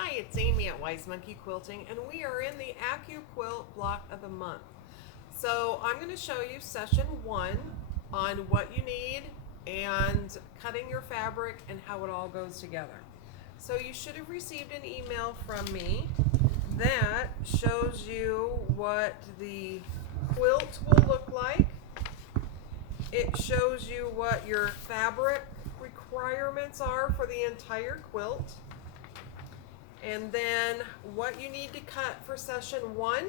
Hi, it's Amy at Wise Monkey Quilting, and we are in the Accuquilt Block of the Month. So I'm going to show you session 1 on what you need and cutting your fabric and how it all goes together. So you should have received an email from me that shows you what the quilt will look like. It shows you what your fabric requirements are for the entire quilt. And then what you need to cut for session 1,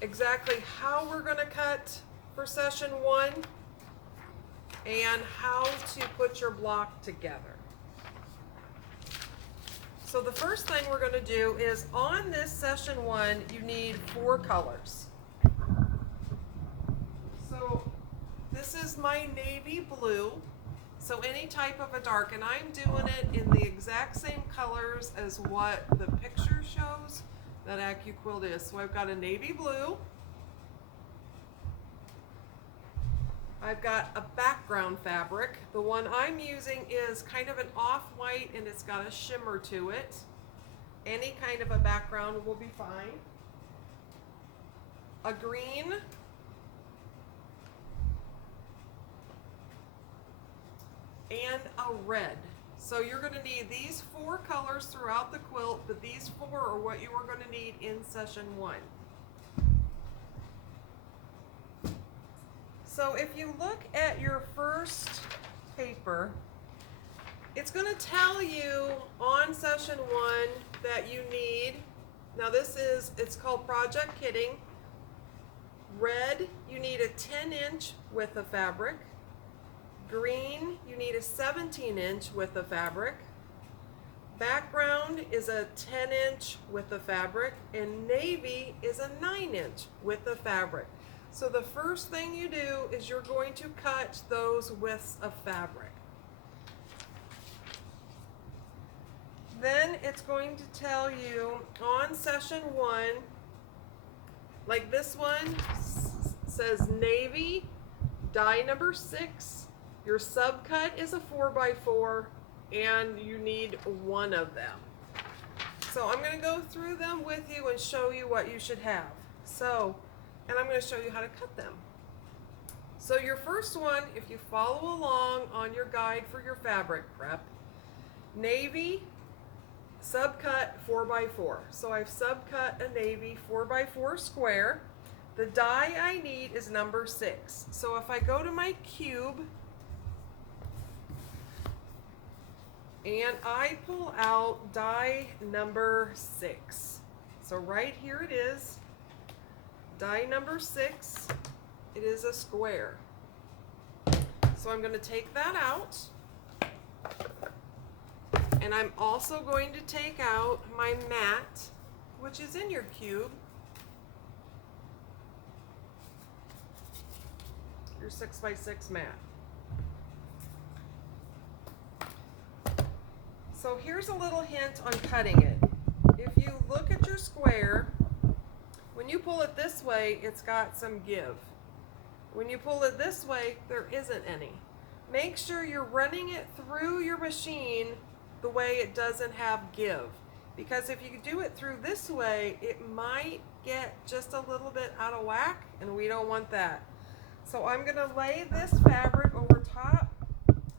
exactly how we're going to cut for session 1, and how to put your block together. So the first thing we're going to do is on this session 1, you need 4 colors. So this is my navy blue. So any type of a dark, and I'm doing it in the exact same colors as what the picture shows that Accuquilt is. So I've got a navy blue. I've got a background fabric. The one I'm using is kind of an off-white and it's got a shimmer to it. Any kind of a background will be fine. A green. And a red. So you're going to need these 4 colors throughout the quilt, but these 4 are what you are going to need in session 1. So if you look at your first paper, it's going to tell you on session 1 that you need, now it's called project kitting. Red, you need a 10-inch width of fabric. Green, you need a 17-inch width of fabric. Background is a 10-inch width of fabric, and navy is a 9-inch width of fabric. So the first thing you do is you're going to cut those widths of fabric. Then it's going to tell you on session 1, like this one says navy, die number 6. Your subcut is a 4x4 and you need 1 of them. So I'm going to go through them with you and show you what you should have. And I'm going to show you how to cut them. So your first one, if you follow along on your guide for your fabric prep, navy, subcut 4x4. So I've subcut a navy 4x4 square. The die I need is number 6. So if I go to my cube, and I pull out die number 6. So right here it is, die number 6, it is a square. So I'm going to take that out, and I'm also going to take out my mat, which is in your cube, your 6x6 mat. So here's a little hint on cutting it. If you look at your square, when you pull it this way, it's got some give. When you pull it this way, there isn't any. Make sure you're running it through your machine the way it doesn't have give. Because if you do it through this way, it might get just a little bit out of whack, and we don't want that. So I'm going to lay this fabric over top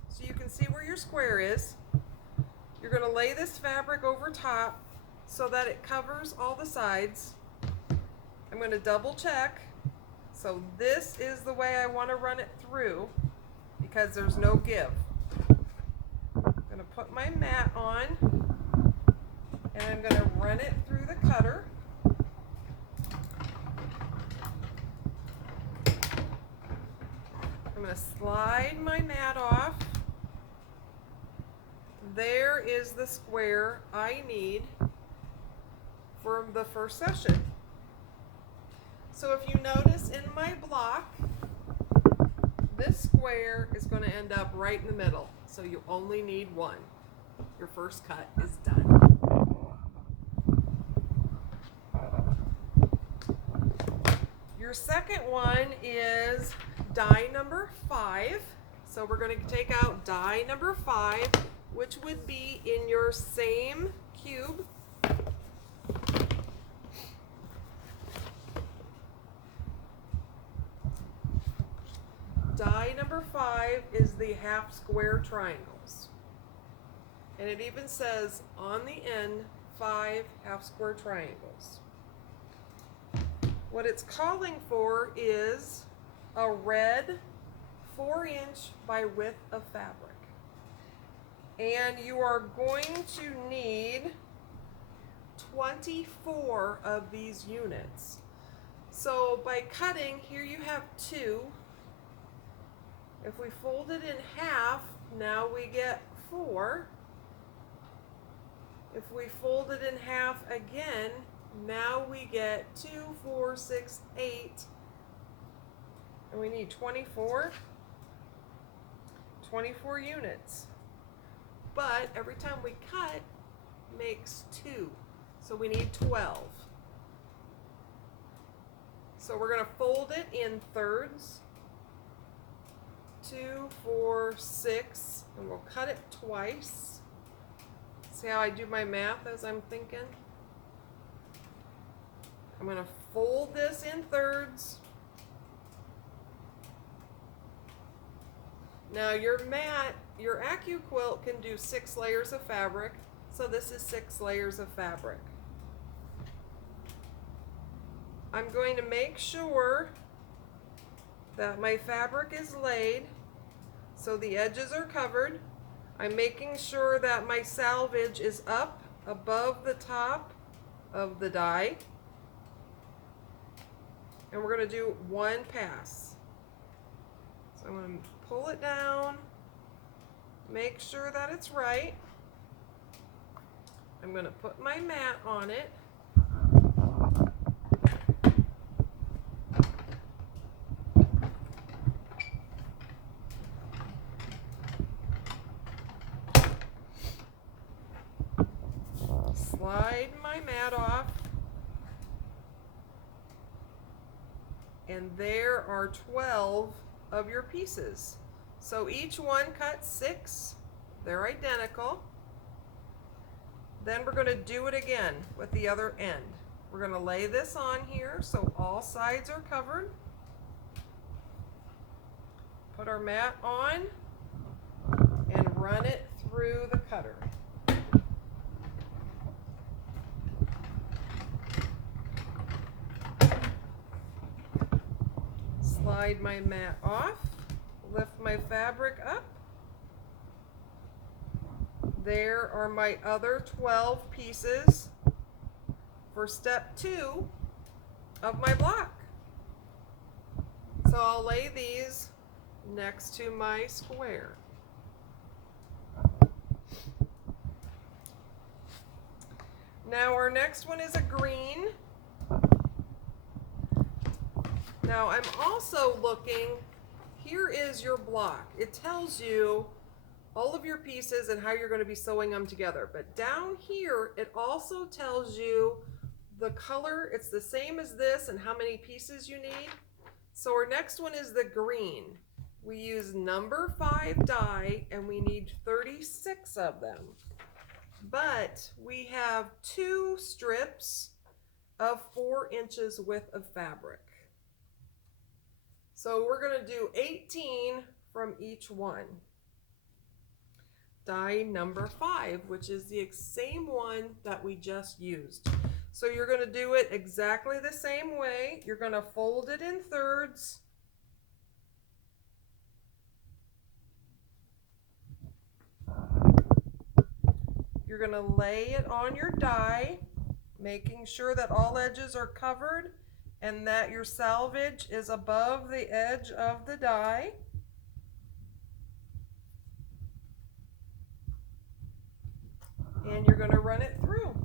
so you can see where your square is. You're going to lay this fabric over top so that it covers all the sides. I'm going to double check. So this is the way I want to run it through because there's no give. I'm going to put my mat on and I'm going to run it through the cutter. I'm going to slide my mat off. There is the square I need for the first session. So if you notice in my block, this square is going to end up right in the middle. So you only need 1. Your first cut is done. Your second one is die number 5. So we're going to take out die number 5. which would be in your same cube. Die number 5 is the half square triangles. And it even says on the end, 5 half square triangles. What it's calling for is a red 4-inch by width of fabric. And you are going to need 24 of these units. So by cutting, here you have 2. If we fold it in half, now we get 4. If we fold it in half again, now we get 2, 4, 6, 8. And we need 24 units. But every time we cut makes 2. So we need 12. So we're going to fold it in thirds. 2, 4, 6, and we'll cut it twice. See how I do my math as I'm thinking? I'm going to fold this in thirds. Now your mat, your Accuquilt can do 6 layers of fabric, so this is 6 layers of fabric. I'm going to make sure that my fabric is laid so the edges are covered. I'm making sure that my selvage is up above the top of the die. And we're going to do 1 pass. So I'm going to pull it down, make sure that it's right. I'm going to put my mat on it. Slide my mat off. And there are 12 of your pieces. So each one cuts 6. They're identical. Then we're going to do it again with the other end. We're going to lay this on here so all sides are covered. Put our mat on and run it through the cutter. Slide my mat off, lift my fabric up. There are my other 12 pieces for step 2 of my block. So I'll lay these next to my square. Now our next one is a green. Now I'm also looking, here is your block. It tells you all of your pieces and how you're going to be sewing them together. But down here, it also tells you the color. It's the same as this and how many pieces you need. So our next one is the green. We use number 5 die and we need 36 of them. But we have 2 strips of 4 inches width of fabric. So we're going to do 18 from each one. Die number 5, which is the same one that we just used. So you're going to do it exactly the same way. You're going to fold it in thirds. You're going to lay it on your die, making sure that all edges are covered and that your selvage is above the edge of the die. And you're going to run it through.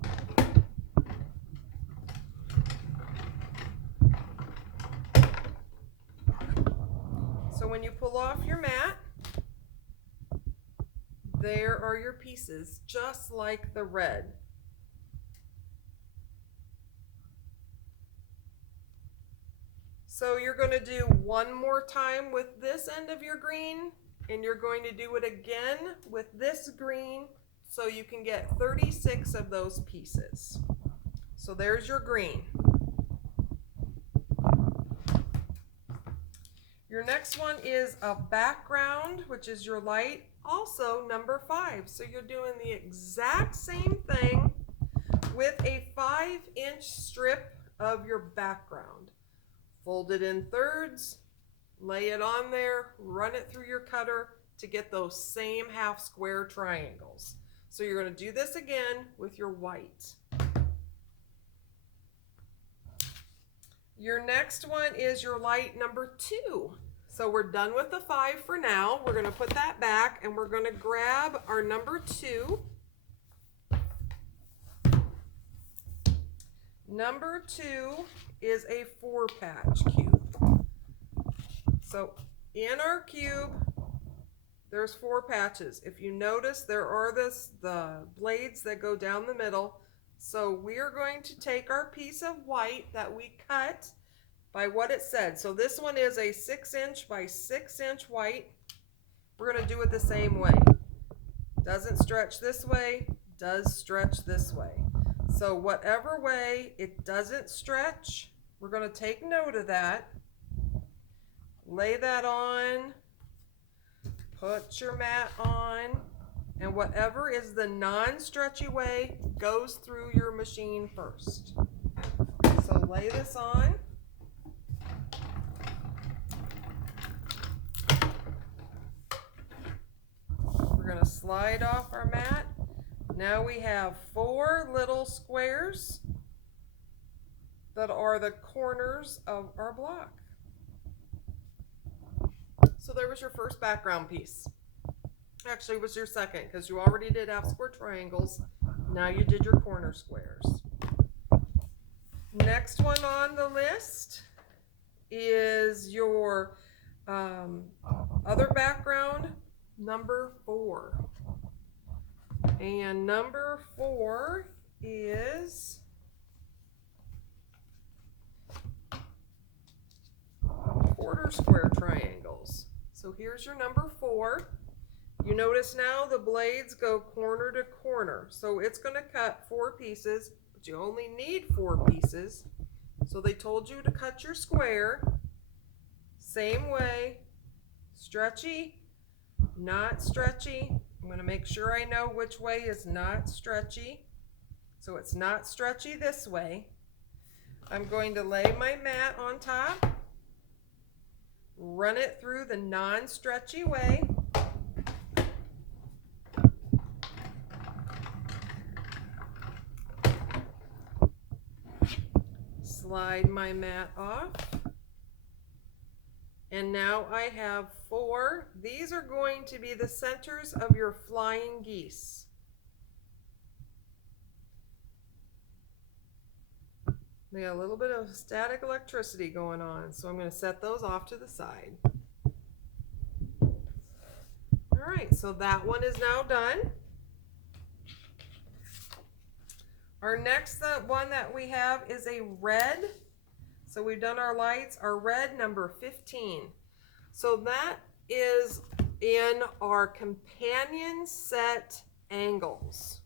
So when you pull off your mat, there are your pieces, just like the red. So you're going to do one more time with this end of your green, and you're going to do it again with this green so you can get 36 of those pieces. So there's your green. Your next one is a background, which is your light, also number 5. So you're doing the exact same thing with a 5-inch strip of your background. Fold it in thirds, lay it on there, run it through your cutter to get those same half square triangles. So you're going to do this again with your white. Your next one is your light number 2. So we're done with the 5 for now. We're going to put that back and we're going to grab our number 2. Number 2 is a 4-patch cube. So in our cube, there's 4 patches. If you notice, there are the blades that go down the middle. So we're going to take our piece of white that we cut by what it said. So this one is a 6-inch by 6-inch white. We're going to do it the same way. Doesn't stretch this way, does stretch this way. So whatever way it doesn't stretch, we're going to take note of that. Lay that on, put your mat on, and whatever is the non-stretchy way goes through your machine first. So lay this on. We're going to slide off our mat. Now we have 4 little squares that are the corners of our block. So there was your first background piece. Actually, it was your second because you already did half square triangles. Now you did your corner squares. Next one on the list is your other background, number 4. And number 4 is quarter square triangles. So here's your number 4. You notice now the blades go corner to corner. So it's going to cut 4 pieces, but you only need 4 pieces. So they told you to cut your square. Same way, stretchy, not stretchy. I'm going to make sure I know which way is not stretchy. So it's not stretchy this way. I'm going to lay my mat on top, run it through the non-stretchy way. Slide my mat off. And now I have 4. These are going to be the centers of your flying geese. They got a little bit of static electricity going on, so I'm going to set those off to the side. All right, so that one is now done. Our next one that we have is a red. So we've done our lights, our red number 15. So that is in our companion set angles.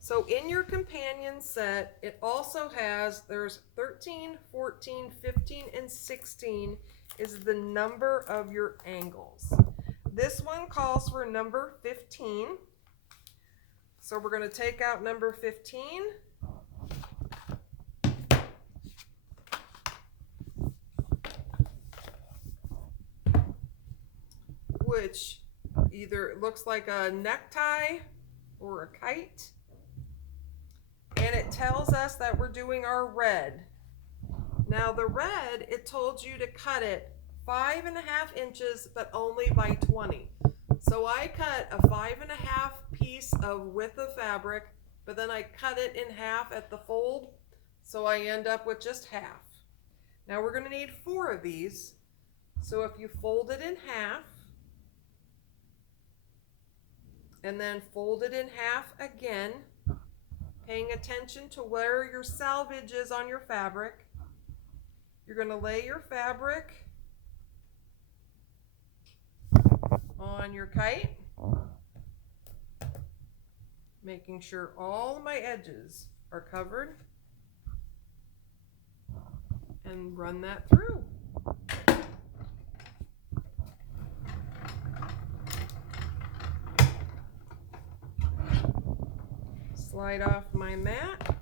So in your companion set, it also has, there's 13, 14, 15, and 16 is the number of your angles. This one calls for number 15. So we're going to take out number 15. Which either looks like a necktie or a kite. And it tells us that we're doing our red. Now the red, it told you to cut it 5.5 inches, but only by 20. So I cut a 5.5 piece of width of fabric, but then I cut it in half at the fold. So I end up with just half. Now we're going to need 4 of these. So if you fold it in half, and then fold it in half again, paying attention to where your selvage is on your fabric. You're going to lay your fabric on your kite, making sure all my edges are covered, and run that through. Slide off my mat.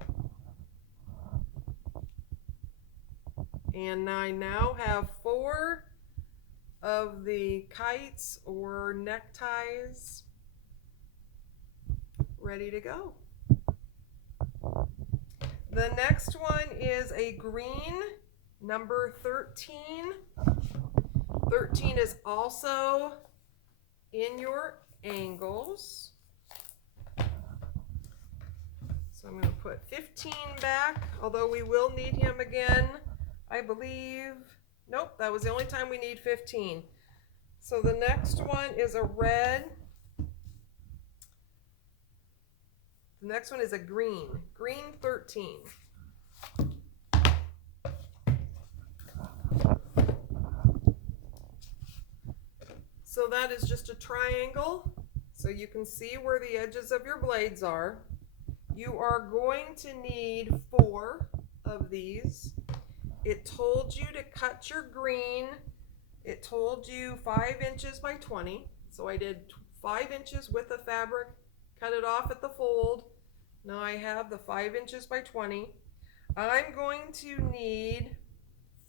And I now have 4 of the kites or neckties ready to go. The next one is a green, number 13. 13 is also in your angles. So I'm going to put 15 back, although we will need him again, I believe. Nope, that was the only time we need 15. So the next one is a red. The next one is a green, green 13. So that is just a triangle, so you can see where the edges of your blades are. You are going to need 4 of these. It told you to cut your green. It told you 5 inches by 20. So I did 5 inches with the fabric, cut it off at the fold. Now I have the 5 inches by 20. I'm going to need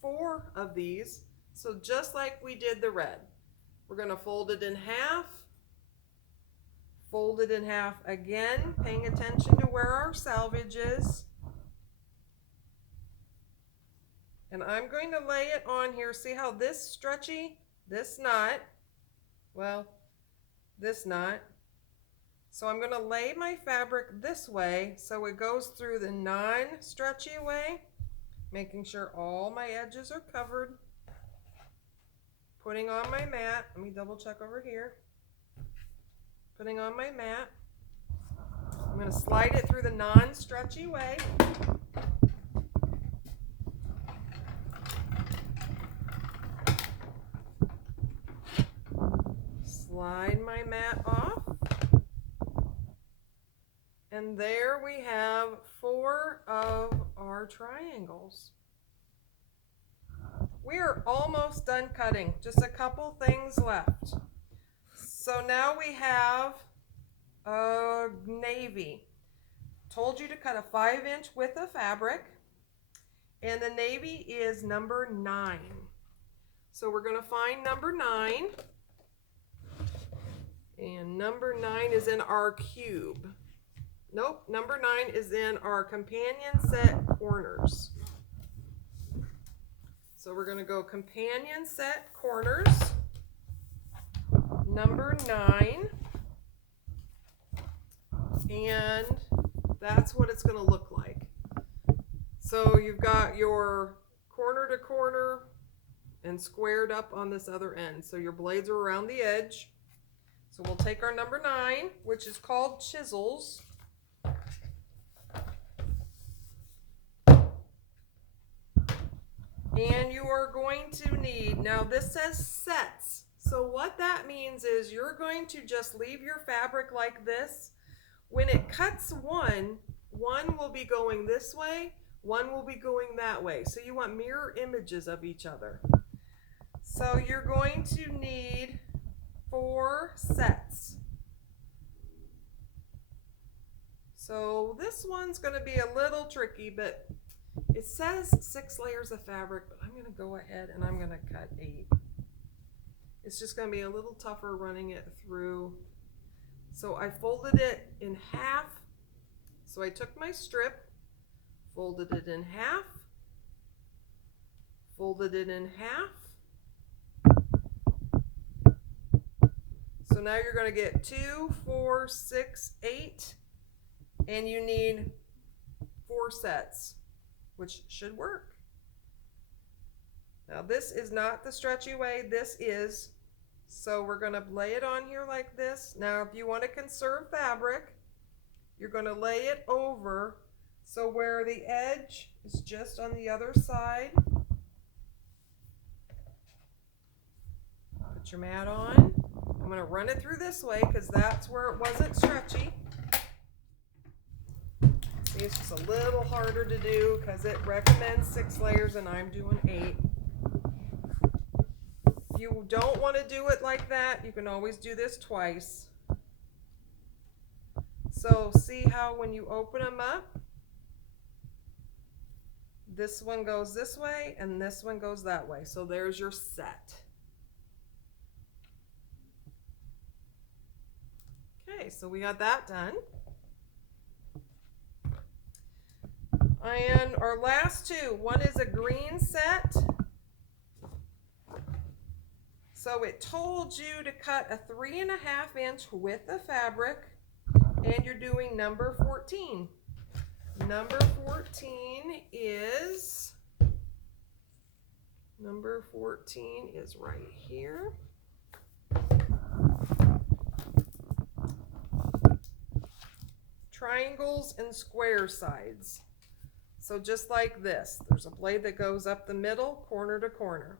4 of these. So just like we did the red, we're going to fold it in half, fold it in half again, paying attention to where our selvage is. And I'm going to lay it on here. See how this stretchy, this not, well, this not. So I'm going to lay my fabric this way so it goes through the non-stretchy way, making sure all my edges are covered. Putting on my mat, let me double check over here. Putting on my mat. I'm going to slide it through the non-stretchy way. Slide my mat off. And there we have 4 of our triangles. We are almost done cutting, just a couple things left. So now we have a navy. Told you to cut a 5-inch width of fabric, and the navy is number 9. So we're going to find number 9, and number 9 is in our cube. Nope, number 9 is in our companion set corners. So we're going to go companion set corners, number 9, and that's what it's going to look like. So you've got your corner to corner and squared up on this other end. So your blades are around the edge. So we'll take our number 9, which is called chisels. And you are going to need, now this says sets. So what that means is you're going to just leave your fabric like this. When it cuts one will be going this way, one will be going that way. So you want mirror images of each other. So you're going to need 4 sets. So this one's going to be a little tricky, but it says 6 layers of fabric, but I'm going to go ahead and I'm going to cut 8. It's just going to be a little tougher running it through. So I folded it in half. So I took my strip, folded it in half, folded it in half. So now you're going to get 2, 4, 6, 8, and you need 4 sets, which should work. Now this is not the stretchy way, this is. So we're going to lay it on here like this. Now if you want to conserve fabric, you're going to lay it over so where the edge is just on the other side. Put your mat on. I'm going to run it through this way because that's where it wasn't stretchy. See, it's just a little harder to do because it recommends 6 layers and I'm doing 8. If you don't want to do it like that, you can always do this twice. So see how when you open them up, this one goes this way and this one goes that way. So there's your set. Okay, so we got that done. And our last two, one is a green set. So it told you to cut a 3.5 inch width of fabric, and you're doing number 14. Number 14 is right here. Triangles and square sides. So just like this, there's a blade that goes up the middle, corner to corner.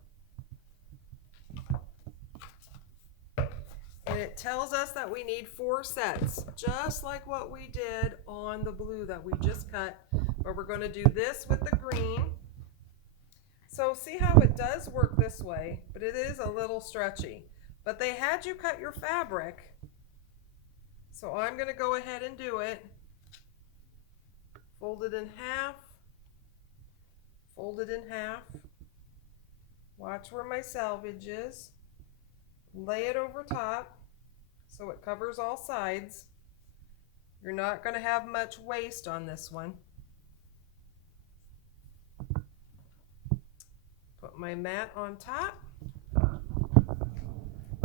And it tells us that we need 4 sets, just like what we did on the blue that we just cut. But we're going to do this with the green. So see how it does work this way, but it is a little stretchy. But they had you cut your fabric. So I'm going to go ahead and do it. Fold it in half. Fold it in half. Watch where my selvage is. Lay it over top so it covers all sides. You're not going to have much waste on this one. Put my mat on top.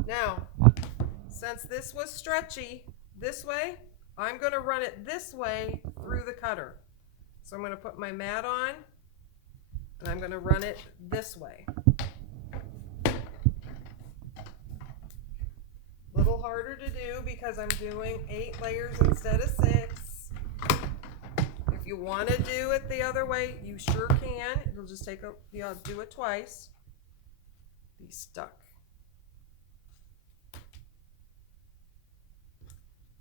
Now, since this was stretchy this way, I'm going to run it this way through the cutter. So I'm going to put my mat on and I'm going to run it this way. A little harder to do because I'm doing 8 layers instead of 6. If you want to do it the other way, you sure can. It'll just take you'll do it twice. Be stuck.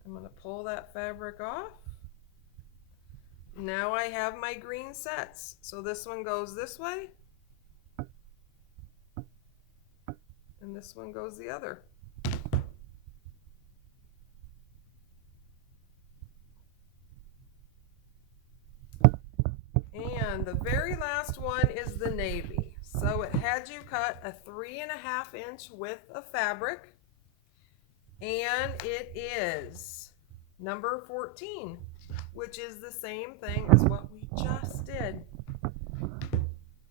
I'm going to pull that fabric off. Now I have my green sets. So this one goes this way. And this one goes the other. And the very last one is the navy. So it had you cut a 3.5 inch width of fabric. And it is number 14, which is the same thing as what we just did.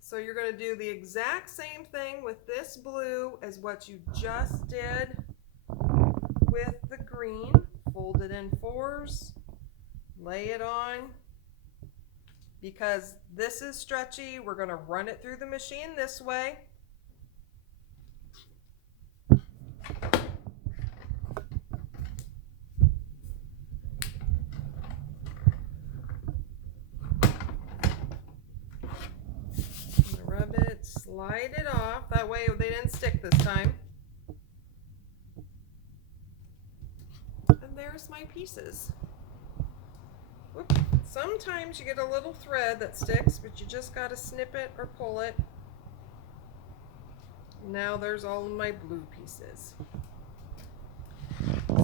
So you're going to do the exact same thing with this blue as what you just did with the green. Fold it in 4s, lay it on. Because this is stretchy, we're going to run it through the machine this way. Rub it, slide it off. That way they didn't stick this time. And there's my pieces. Whoop. Sometimes you get a little thread that sticks, but you just got to snip it or pull it. Now there's all of my blue pieces.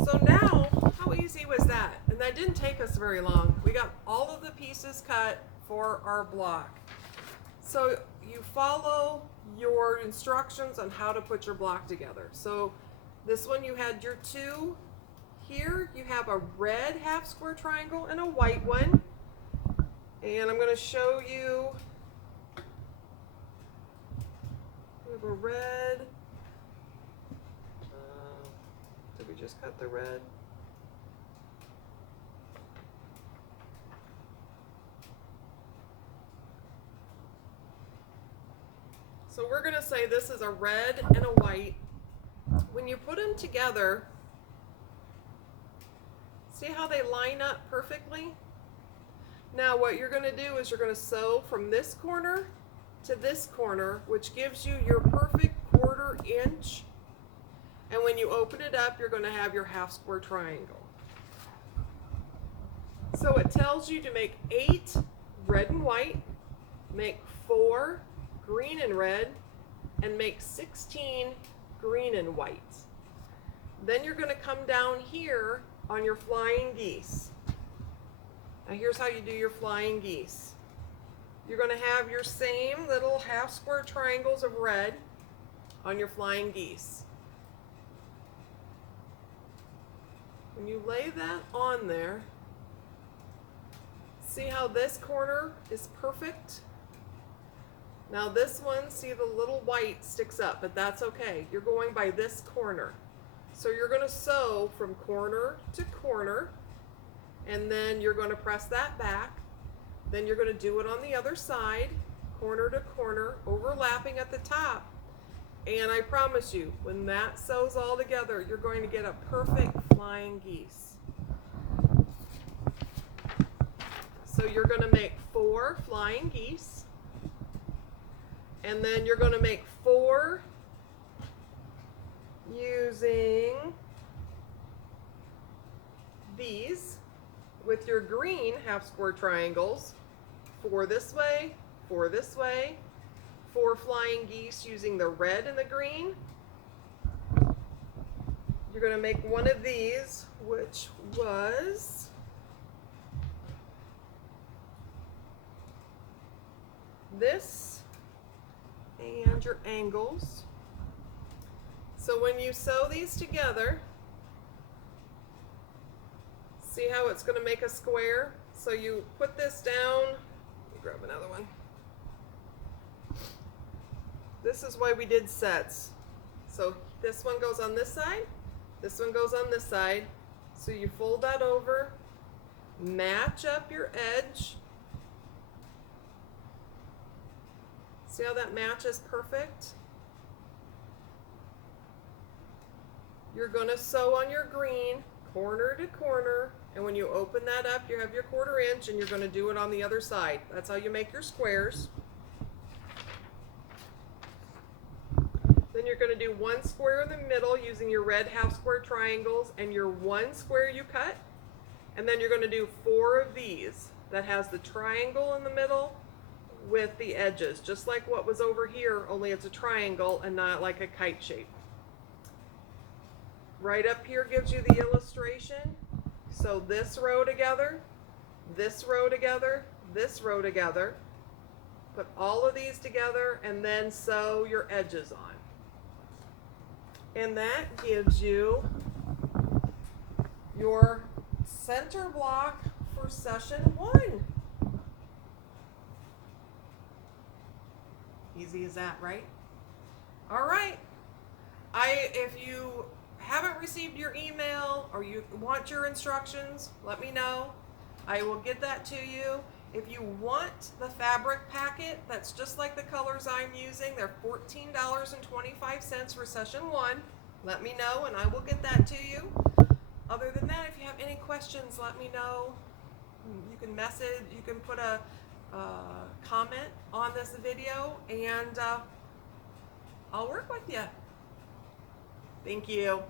So now, how easy was that? And that didn't take us very long. We got all of the pieces cut for our block. So you follow your instructions on how to put your block together. So this one you had your 2. Here you have a red half square triangle and a white one. And I'm going to show you. We have a red. Did we just cut the red? So we're going to say this is a red and a white. When you put them together, see how they line up perfectly? Now what you're going to do is you're going to sew from this corner to this corner, which gives you your perfect 1/4 inch And when you open it up, you're going to have your half square triangle. So it tells you to make 8 red and white, make 4 green and red, and make 16 green and white. Then you're going to come down here on your flying geese. Now here's how you do your flying geese. You're going to have your same little half square triangles of red on your flying geese. When you lay that on there, see how this corner is perfect? Now this one, see the little white sticks up, but that's okay. You're going by this corner. So you're going to sew from corner to corner, and then you're going to press that back. Then you're going to do it on the other side, corner to corner, overlapping at the top. And I promise you, when that sews all together, you're going to get a perfect flying geese. So you're going to make 4 flying geese. And then you're going to make 4 using these with your green half square triangles. 4 this way, 4 this way, 4 flying geese using the red and the green. You're going to make one of these, which was this, and your angles. So when you sew these together, see how it's going to make a square? So you put this down. Let me grab another one. This is why we did sets. So this one goes on this side, this one goes on this side. So you fold that over, match up your edge. See how that matches perfect? You're going to sew on your green corner to corner, and when you open that up, you have your 1/4 inch, and you're going to do it on the other side. That's how you make your squares. Then you're going to do 1 square in the middle using your red half square triangles and your 1 square you cut. And then you're going to do 4 of these that has the triangle in the middle with the edges, just like what was over here, only it's a triangle and not like a kite shape. Right up here gives you the illustration. So this row together, this row together, this row together. Put all of these together and then sew your edges on. And that gives you your center block for session 1. Easy as that, right? All right. If you haven't received your email or you want your instructions, let me know. I will get that to you. If you want the fabric packet that's just like the colors I'm using, they're $14.25 for session 1. Let me know and I will get that to you. Other than that, if you have any questions, let me know. You can message, you can put a comment on this video, and I'll work with you. Thank you.